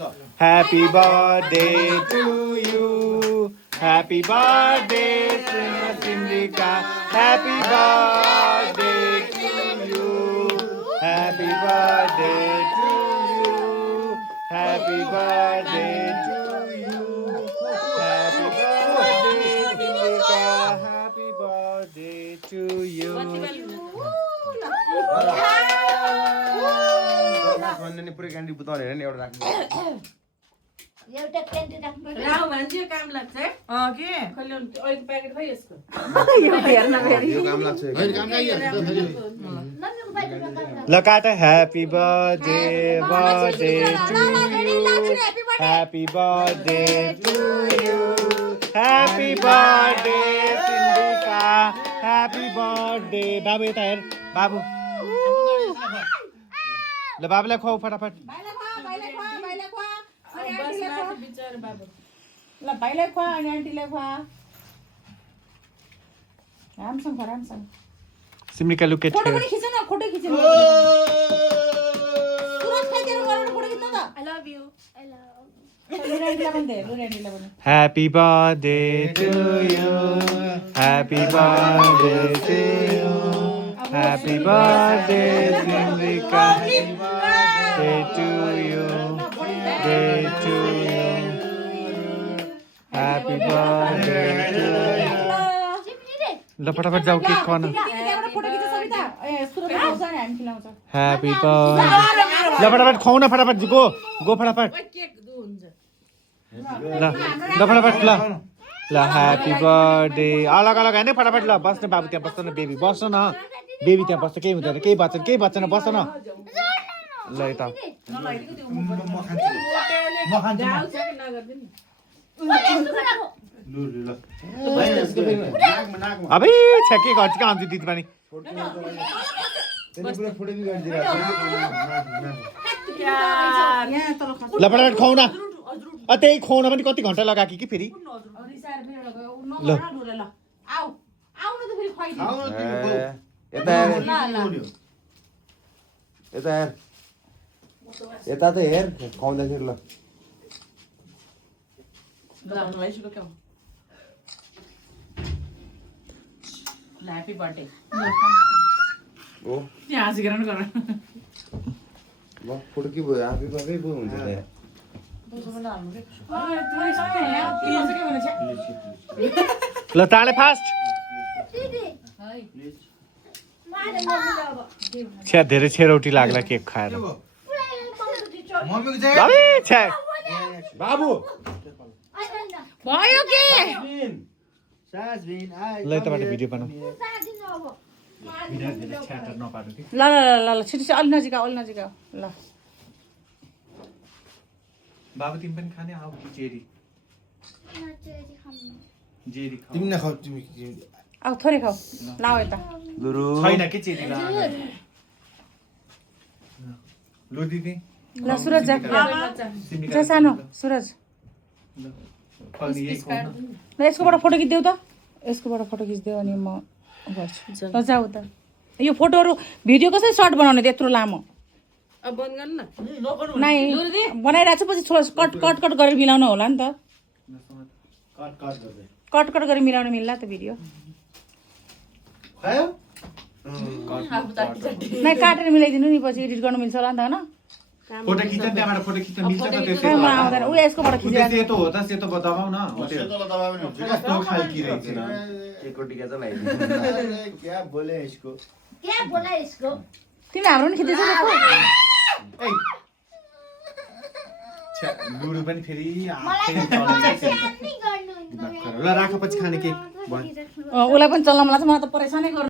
Happy birthday to you. Happy birthday, Simrika. Happy birthday to you. Happy birthday to you. Happy birthday to you. Happy birthday, Simrika. Happy birthday to you. भन्ने पुरै candy बुताउनु हेर नि एउटा राख्नु एउटा candy राख्नु राउ मान्छे काम लाग्छ है के खैले अहिले प्याकेट खै यसको यो हेर्न फेरि यो काम लाग्छ होइन काम लागि मम्मीको बाटोमा काम Look at a happy birthday, birthday to you. Happy birthday to you. Happy birthday, Sindika. Happy birthday. Babu, यता हेर बाबु ल बाबुलाई खुवाऊ फटाफट भाइलाई खुवा अनि बस आन्टीलाई खुवा माथि बिचार बाबु ल भाइलाई खुवा अनि आन्टीलाई खुवा रामसँग खुवा रामसँग Simrika look at photo here. पनि खिच न फोटो खिच्नु तुरन्त खाइदिएर गरेर फोटो खिच्नु त I love you. लुरा आन्टीलाई पनि दे लुरा आन्टीलाई पनि Happy birthday to you. Happy birthday to you. Happy birthday, Simrika. Day to you. Day to you. Happy birthday to you. ल फटाफट जाऊ केक खान त्यहाँबाट फोटो खिच सबिता ए सुरत आउँछ नि हामी खिलाउँछ ह्यापी बर्थडे ल फटाफट खुवाऊ न फटाफट गो फटाफट केक दु हुन्छ ल ल फटाफट ल ल ह्यापी बर्थडे अलग अलग होइन फटाफट ल बस्न बाबु त्यहाँ बस्छ न बेबी बस्छ न बेबी त्यहाँ बस्छ केही हुँदैन केही बच्चन बस्छ न ल यता म खान्छु गाउँ छ कि नगर्दिनु लु लु ल नाकमा नाकमा अबे छ्याके गर्छ के अन्त दिदी पनि त्यसले पुरा फोटो पनि गरिदिएर यहाँ तल खस ल फटाफट खुवाऊ न त्यही खुवाउन पनि कति घन्टा लगाएको कि फेरि रिसाएर फेरि नगर लुरा ल आऊ आऊ न त फेरि खुवाइदिनु यता हेर यता हेर यता त हेर खुवाउँदाखेरि ल ह्यापी बर्थडे ओ यहाँ हाँसिएर नि गर ल फोटो के भयो आफै आफै पो हुन्छ त्यहाँ ल ताले फास्ट छ्या धेरै छेरौटी लाग्ला केक खाएर मम्मीको चाहिँ अबे छ्या बाबु भयो के ल यताबाट भिडियो बनाऊ ल ल ल ल छिटो छिटो अलि नजिक आऊ अलि नजिक आऊ ल बाबु तिमी पनि खाने आऊ जेरी जेरी खाऊ तिमी नखाऊ तिमी आऊ थोरै खाऊ ल आऊ यता लुरु छैन के जेरी लु दिदी ल सुरज जा जा सानो सुरज ल यसकोबाट फोटो खिचिदेऊ त यसकोबाट फोटो खिचिदेऊ अनि म गर्छु ल जाऊ त यो फोटोहरू भिडियो कसरी सर्ट बनाउने त्यत्रो लामो अब बन्द गर्नु न नै बनाइरहेको छु पछि कट कट कट गरेर मिलाउनु होला नि त कट कट गरेर मिलाउनु मिल्ला त भिडियो खायो नै काटेर मिलाइदिनु नि पछि एडिट गर्नु मिल्छ होला नि त होइन फोटो खिच्न त्यहाँबाट फोटो खिच्न मिल्छ त खै त्यो मलाई आउँदैन ऊ यसकोबाट त्यो खिचेर सेतो हो त सेतो दबाउ न हो त्यो सेतो दबाए पनि हुन्छ कस्तो खालकी रहेछ केकको टिका चाहिँ लगाइदिनु क्या बोले यसको क्या बोला इसको तिमीले हाम्रो पनि खिचेछ छ्या लुडु पनि फेरि मलाई आफै त चलाउँछ स्याहार नि गर्नुहुन्छ ल राख पछि खाने केक उसलाई पनि चल्न मलाई चाहिँ मलाई त परेसानै गर्नु